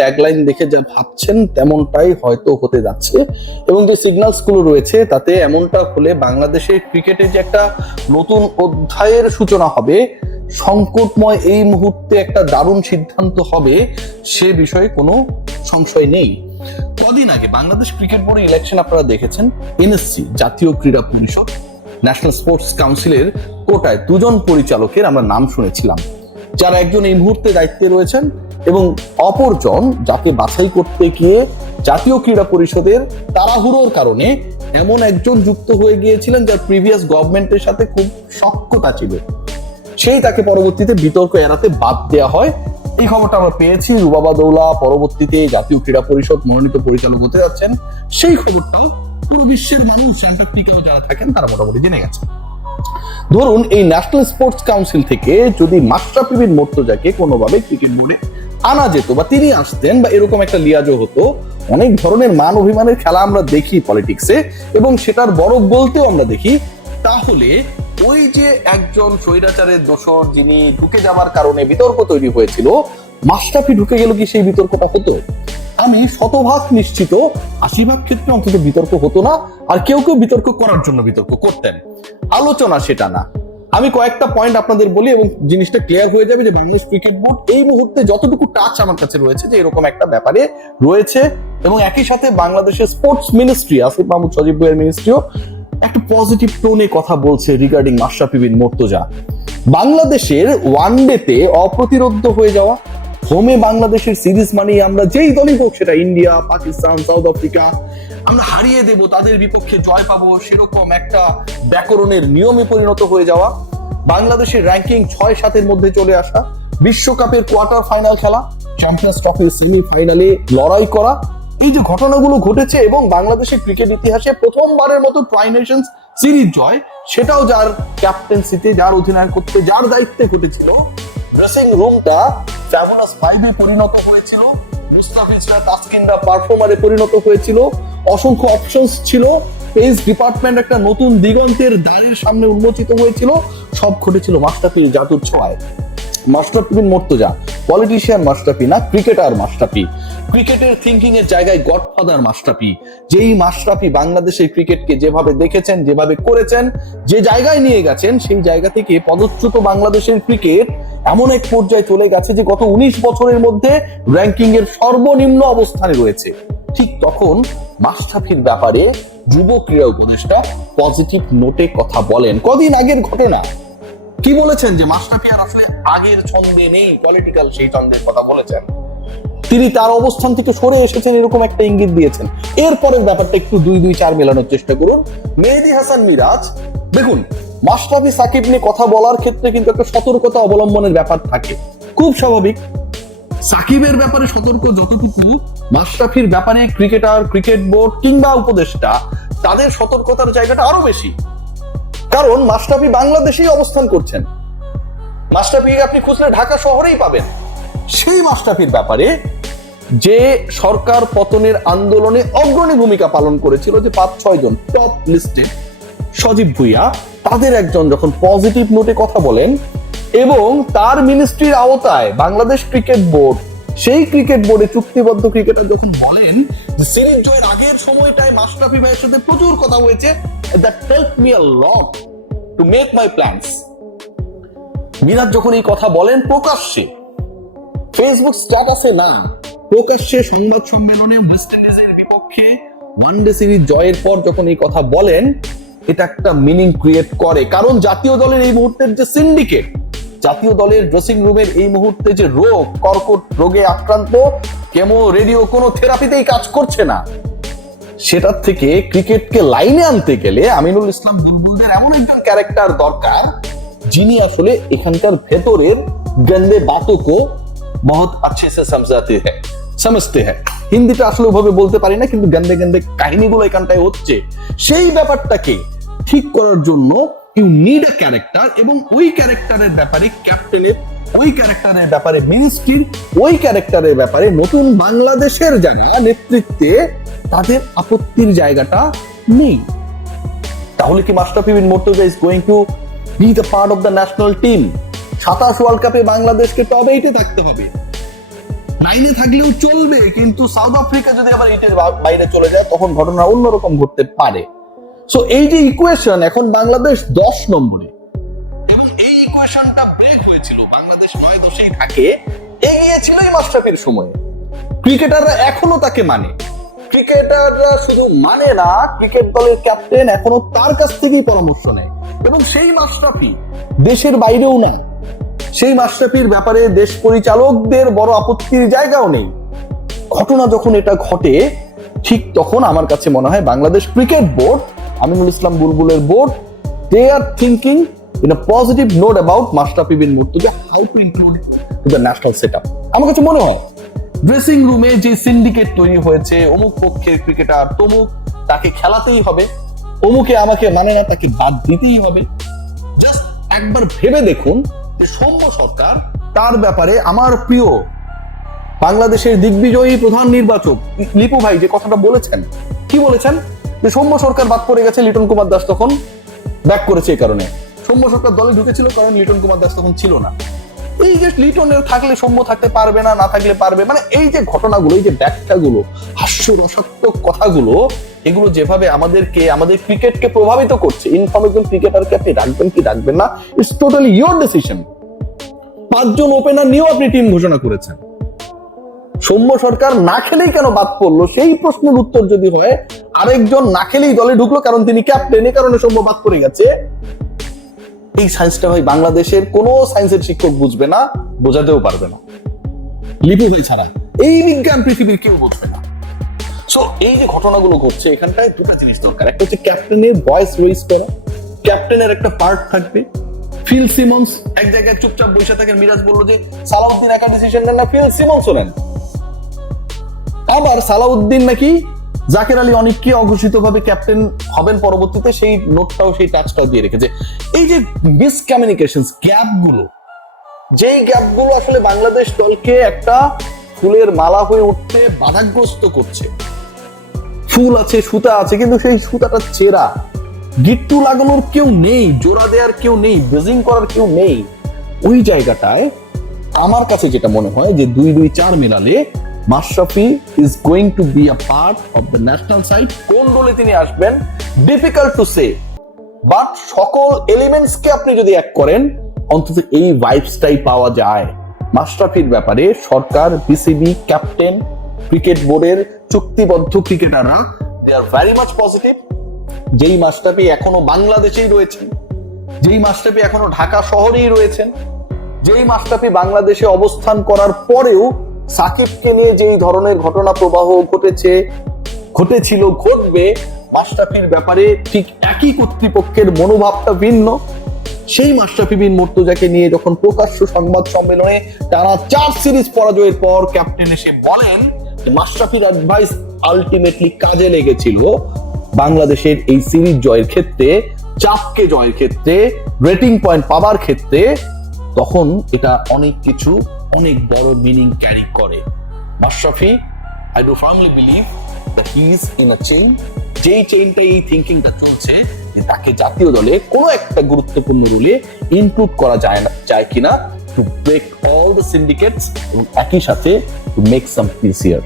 Tagline দেখে যা ভাবছেন তেমনটাই হয়তো হতে যাচ্ছে, এবং যে সিগন্যালস গুলো রয়েছে তাতে এমনটা হলে বাংলাদেশের ক্রিকেটে যে একটা নতুন অধ্যায়ের সূচনা হবে, সংকটময় এই মুহূর্তে একটা দারুণ সিদ্ধান্ত হবে, সে বিষয়ে কোনো সংশয় নেই। কদিন আগে বাংলাদেশ ক্রিকেট বোর্ডের ইলেকশন আপনারা দেখেছেন, এনএসসি জাতীয় ক্রীড়া পরিষদ, ন্যাশনাল স্পোর্টস কাউন্সিলের কোটায় দুজন পরিচালকের আমরা নাম শুনেছিলাম, যারা একজন এই মুহূর্তে দায়িত্বে রয়েছেন এবং অপরজন যাকে বাছাই করতে গিয়ে জাতীয় ক্রীড়া পরিষদের তাড়াহুড়োর কারণে এমন একজন যুক্ত হয়ে গিয়েছিলেন যার প্রিভিয়াস গভর্নমেন্টের সাথে খুব সখ্যতা ছিল, সেই তাকে পরবর্তীতে বিতর্ক এড়াতে বাদ দেওয়া হয়। এই খবরটা আমরা পেয়েছি। রুবাবা দৌলা পরবর্তীতে জাতীয় ক্রীড়া পরিষদ মনোনীত পরিচালক হতে যাচ্ছেন, সেই খবরটা পুরো বিশ্বের মানুষ, অ্যান্টার্কটিকাও যারা থাকেন তারা মোটামুটি জেনে গেছে। ধরুন এই ন্যাশনাল স্পোর্টস কাউন্সিল থেকে যদি মাশরাফি বিন মুর্তজাকে কোনোভাবে ক্রিকেট বোর্ডে আনা যেত বা তিনি আসতেন বা এরকম একটা লিয়াজও হতো, অনেক ধরনের মান অভিমানের খেলা আমরা দেখি পলিটিক্সে এবং সেটার বরফ বলতেও আমরা দেখি, তাহলে ওই যে একজন স্বৈরাচারের দোষর যিনি ঢুকে যাওয়ার কারণে বিতর্ক তৈরি হয়েছিল, মাশরাফি ঢুকে গেল কি সেই বিতর্কটা হতো? আমি শতভাগ নিশ্চিত ৮০% ক্ষেত্রে অন্তত বিতর্ক হতো না, আর কেউ কেউ বিতর্ক করার জন্য বিতর্ক করতেন। আলোচনা সেটা না। আমি কয়েকটা পয়েন্ট আপনাদের বলি এবং জিনিসটা ক্লিয়ার হয়ে যাবে যে বাংলাদেশ ক্রিকেট বোর্ড এই মুহূর্তে যতটুকু টাচ আমার কাছে রয়েছে যে এরকম একটা ব্যাপারে রয়েছে, এবং একই সাথে বাংলাদেশের স্পোর্টস মিনিস্ট্রি, আসিফ মাহমুদ সজীব ভাইয়ের মিনিস্ট্রিও একটা পজিটিভ টোনে কথা বলছে রিগার্ডিং মাশরাফি বিন মুর্তজা। বাংলাদেশের ওয়ানডেতে অপ্রতিরোধ্য হয়ে যাওয়া, হোমে বাংলাদেশের সিরিজ মানে আমরা যেই দলই হোক, সেটা ইন্ডিয়া, পাকিস্তান, সাউথ আফ্রিকা, আমরা হারিয়ে দেব, তাদের বিপক্ষে জয় পাবো, সেরকম একটা ব্যাকরণের নিয়মে পরিণত হয়ে যাওয়া, বাংলাদেশের র্যাঙ্কিং ৬-৭-এর মধ্যে চলে আসা, বিশ্বকাপের কোয়ার্টার ফাইনাল খেলা, চ্যাম্পিয়ন্স ট্রফির সেমিফাইনালে লড়াই করা, এই যে ঘটনাগুলো ঘটেছে এবং বাংলাদেশের ক্রিকেট ইতিহাসে প্রথমবারের মতো ট্রাই নেশনস সিরিজ জয়, সেটাও যার ক্যাপ্টেন্সিতে, যার অধিনায়কত্বে, যার দায়িত্বে ঘটেছিল। ড্রেসিং রুমটা ফ্যাবুলাস ফাইভে পরিণত হয়েছিল, মুস্তাফিজরা তাসকিনরা পারফর্মারে পরিণত হয়েছিল, অসংখ্য অপশনস ছিল, পেস ডিপার্টমেন্ট একটা নতুন দিগন্তের দ্বারের সামনে উন্মোচিত হয়েছিল, সব ঘটেছিল মাশরাফি জাদুর ছোঁয়ায়। মাশরাফি বিন মুর্তজা পলিটিশিয়ান মাশরাফি না, ক্রিকেটার মাশরাফি, ক্রিকেটের থিঙ্কিং এর জায়গায় গডফাদার মাশরাফি। যেই মাশরাফি বাংলাদেশের ক্রিকেটকে যেভাবে দেখেছেন, যেভাবে করেছেন, যে জায়গায় নিয়ে গেছেন, সেই জায়গা থেকে পদচ্যুত বাংলাদেশের ক্রিকেট এমন এক পর্যায়ে চলে গেছে যে গত ১৯ বছরের মধ্যে র্যাঙ্কিং এর সর্বনিম্ন অবস্থানে রয়েছে। ঠিক তখন মাশরাফির ব্যাপারে যুব ক্রীড়া উপদেষ্টা পজিটিভ নোটে কথা বলেন। কদিন আগের ঘটনা, কি বলেছেন যে মাশরাফি আর আসলে আগের ছন্দে নেই, পলিটিক্যাল সেই ছন্দের কথা বলেছেন, তিনি তার অবস্থান থেকে সরে এসেছেন, এরকম একটা ইঙ্গিত দিয়েছেন। এরপরের ব্যাপারটা একটু ২-২-৪ মেলানোর চেষ্টা করুন। মেহেদী হাসান মিরাজ, দেখুন মাশরাফি সাকিব নিয়ে কথা বলার ক্ষেত্রে কিন্তু একটা সতর্কতা অবলম্বনের ব্যাপার থাকে, খুব স্বাভাবিক। সাকিবের ব্যাপারে সতর্ক যতটুকু, মাশরাফির ব্যাপারে ক্রিকেটার, ক্রিকেট বোর্ড কিংবা উপদেষ্টা তাদের সতর্কতার জায়গাটা আরো বেশি, কারণ মাশরাফি বাংলাদেশেই অবস্থান করছেন। মাশরাফিকে আপনি খুঁজলে ঢাকা শহরেই পাবেন। সেই মাশরাফির ব্যাপারে যে সরকার পতনের আন্দোলনে অগ্রণী ভূমিকা পালন করেছিল, যে ৫-৬ জন টপ লিস্টে সজীব ভুইয়া, তাদের একজন যখন পজিটিভ নোটে কথা বলেন এবং তার মিনিস্ট্রির আওতায় বাংলাদেশ ক্রিকেট বোর্ড, সেই ক্রিকেট বোর্ডে চুক্তিবদ্ধ ক্রিকেটার যখন বলেন যে সিরিজ জয়ের আগের সময়টায় মাশরাফি ভাইয়ের সাথে প্রচুর কথা হয়েছে, that helped me a lot to make my plans. Miraj যখন এই কথা বলেন প্রকাশ্যে, ফেসবুক স্ট্যাটাসে না, প্রকাশ্যে সংবাদ সম্মেলনে ওয়েস্ট ইন্ডিজের বিপক্ষে ওয়ানডে সিরিজ জয়ের পর যখন এই কথা বলেন, এটা একটা মিনিং ক্রিয়েট করে। কারণ জাতীয় দলের এই মুহূর্তের যে সিন্ডিকেট, জাতীয় দলের ড্রেসিং রুমের এই মুহূর্তে যে রোগ, কর্কট রোগে আক্রান্ত, কেমো রেডিও কোনো থেরাপিতেই কাজ করছে না, সেটার থেকে ক্রিকেটকে লাইনে আনতে গেলে আমিনুল ইসলাম বুলবুলদের এমন একজন ক্যারেক্টার দরকার, যিনি আসলে এখানকার ভেতরের গন্দে বাতোं को बहुत अच्छे से समझते हैं। হিন্দিটা আসলে ওভাবে বলতে পারি না, কিন্তু গন্দে গন্দে কাহিনীগুলো এখানটায় হচ্ছে, সেই ব্যাপারটাকে ঠিক করার জন্য ইউ নিড আ ক্যারেক্টার, এবং ওই ক্যারেক্টারের ব্যাপারে ক্যাপ্টেনের, ওই ক্যারেক্টারের ব্যাপারে মিনিস্ট্রির, ওই ক্যারেক্টারের ব্যাপারে নতুন বাংলাদেশের যারা নেতৃত্বে তাদের আপত্তির জায়গাটা নেই। তাহলে কি Mashrafe bin Mortaza is going to be the part of the national team? ২৭ world কাপে বাংলাদেশকে টপ 8-এ থাকতে হবে, 9-এ থাকলেও চলবে, কিন্তু সাউথ আফ্রিকা যদি আবার 8-এর বাইরে চলে যায় তখন ঘটনা অন্যরকম ঘটতে পারে। সো এই যে ইকুয়েশন, এখন বাংলাদেশ 10 নম্বরে, এবং এই ইকুয়েশনটা ব্রেক হয়েছিল, বাংলাদেশ 9-10 থাকে, এগিয়ে ছিল এই মাশরাফির সময়ে। ক্রিকেটাররা এখনো তাকে মানে, ক্রিকেটাররা শুধু মানে না, ক্রিকেট দলের ক্যাপ্টেন এখনো তার কাছ থেকেই পরামর্শ নেয়। এবং সেই মাশরাফি দেশের বাইরেও না, সেই মাশরাফির ব্যাপারে দেশ পরিচালকদের বড় আপত্তির জায়গাও নেই। ঘটনা যখন এটা ঘটে, ঠিক তখন আমার কাছে মনে হয় বাংলাদেশ ক্রিকেট বোর্ড, আমিনুল ইসলাম বুলবুলের board, they are thinking in a positive note about Mashrafe bin Mortaza, how to include to the national setup. আমার কাছে মনে হয় ড্রেসিং রুমে যে সিন্ডিকেট তৈরি হয়েছে, অমুক পক্ষের ক্রিকেটার তমুক, তাকে খেলাতেই হবে, অমুকে আমাকে মানে না, তাকে বাদ দিতেই হবে। জাস্ট একবার ভেবে দেখুন যে সৌম্য সরকার, তার ব্যাপারে আমার প্রিয় বাংলাদেশের দিগ্বিজয়ী প্রধান নির্বাচক লিপু ভাই যে কথাটা বলেছেন, কি বলেছেন, যে সৌম্য সরকার বাদ পড়ে গেছে, লিটন কুমার দাস তখন ব্যাক করেছে। এই কারণে সৌম্য সরকার দলে ঢুকেছিল, কারণ লিটন কুমার দাস তখন ছিল না। এই যে লিটনের থাকলে সৌম্য থাকতে পারবে না, না থাকলে পারবে, মানে এই যে ঘটনাগুলো, এই যে ব্যাখ্যাগুলো, হাস্যরসাত্মক কথাগুলো, এগুলো যেভাবে আমাদেরকে, আমাদের ক্রিকেটকে প্রভাবিত করছে। ইনফরমেশন ক্রিকেটারকে আপনি রাখবেন কি রাখবেন না, ইটস টোটালি ইয়োর ডিসিশন। 5 জন ওপেনার নিয়েও আপনি টিম ঘোষণা করেছেন। সৌম্য সরকার না খেলেই কেন বাদ পড়লো, সেই প্রশ্নের উত্তর যদি হয় আরেকজন না খেলেই দলে ঢুকলো কারণ তিনি ক্যাপ্টেন, এই কারণে সৌম্য বাদ পড়ে গেছে, এই সায়েন্সটা ভাই বাংলাদেশের কোনো সায়েন্সের শিক্ষক বুঝবে না, বোঝাতেও পারবে না, লিপু ভাই ছাড়া এই বিজ্ঞান পৃথিবীর কেউ বুঝবে না। সো এই যে ঘটনাগুলো ঘটছে, এখানটায় দুটো জিনিস দরকার। একটা হচ্ছে ক্যাপ্টেনের ভয়েস রেইজ করা, ক্যাপ্টেনের একটা পার্ট থাকবে। ফিল সিমন্স এক জায়গায় চুপচাপ বসে থাকেন, মিরাজ বললো যে সালাউদ্দিন একা ডিসিশন নেন না, ফিল সিমন্সও নেন। আবার সালাউদ্দিন নাকি জাকের আলী অনেককে অঘোষিতভাবে ক্যাপ্টেন হবেন পরবর্তীতে, সেই নোটটাও, সেই টাচটাও দিয়ে রেখেছে। এই যে মিসকমিউনিকেশন গ্যাপগুলো, যেই গ্যাপগুলো আসলে বাংলাদেশ দলকে একটা ফুলের মালা হয়ে উঠতে বাধাগ্রস্ত করছে। ফুল আছে, সুতা আছে, কিন্তু সেই সুতাটা চেরা, গিট্টু লাগানোর কেউ নেই, জোড়া দেওয়ার কেউ নেই, ব্রেজিং করার কেউ নেই। ওই জায়গাটায় আমার কাছে যেটা মনে হয় যে 2-2-4 মেলালে Mashrafe is going to be a part of the national side. কোন রোলে তিনি আসবেন ডিফিকাল্ট টু সে, বাট সকল এলিমেন্টস কে আপনি যদি এক করেন, অন্তত এই ভাইবসটাই পাওয়া যায়। মাশরাফির ব্যাপারে সরকার, বিসিবি, ক্যাপ্টেন, ক্রিকেট বোর্ডের চুক্তিবদ্ধ ক্রিকেটাররা দে আর ভেরি মাচ পজিটিভ। যেই মাশরাফি এখনো বাংলাদেশেই রয়েছেন, যেই মাশরাফি এখনো ঢাকা শহরেই রয়েছেন, যেই মাশরাফি বাংলাদেশে অবস্থান করার পরেও সাকিবকে নিয়ে যেই ধরনের ঘটনা প্রবাহ ঘটেছিল, ঘটবে, মাশরাফির ব্যাপারে ঠিক একই কর্তৃপক্ষের মনোভাবটা ভিন্ন। সেই মাশরাফি বিন মুর্তজাকে নিয়ে যখন প্রকাশ্য সংবাদ সম্মেলনে টানা 4 সিরিজ পরাজয়ের পর ক্যাপ্টেন এসে বলেন মাশরাফির অ্যাডভাইস আলটিমেটলি কাজে লেগেছিল বাংলাদেশের এই সিরিজ জয়ের ক্ষেত্রে, চাপকে জয়ের ক্ষেত্রে, রেটিং পয়েন্ট পাবার ক্ষেত্রে, তখন এটা অনেক কিছু, অনেক বড় মিনিং ক্যারি করে। Mashrafe, I do firmly believe that he is in a chain, যেই চেইনটা, এই থিঙ্কিংটা চলছে যে তাকে জাতীয় দলে কোনো একটা গুরুত্বপূর্ণ রোলে ইনক্লুড করা যায় কিনা, to break all the syndicates এবং একই সাথে to make some peace here.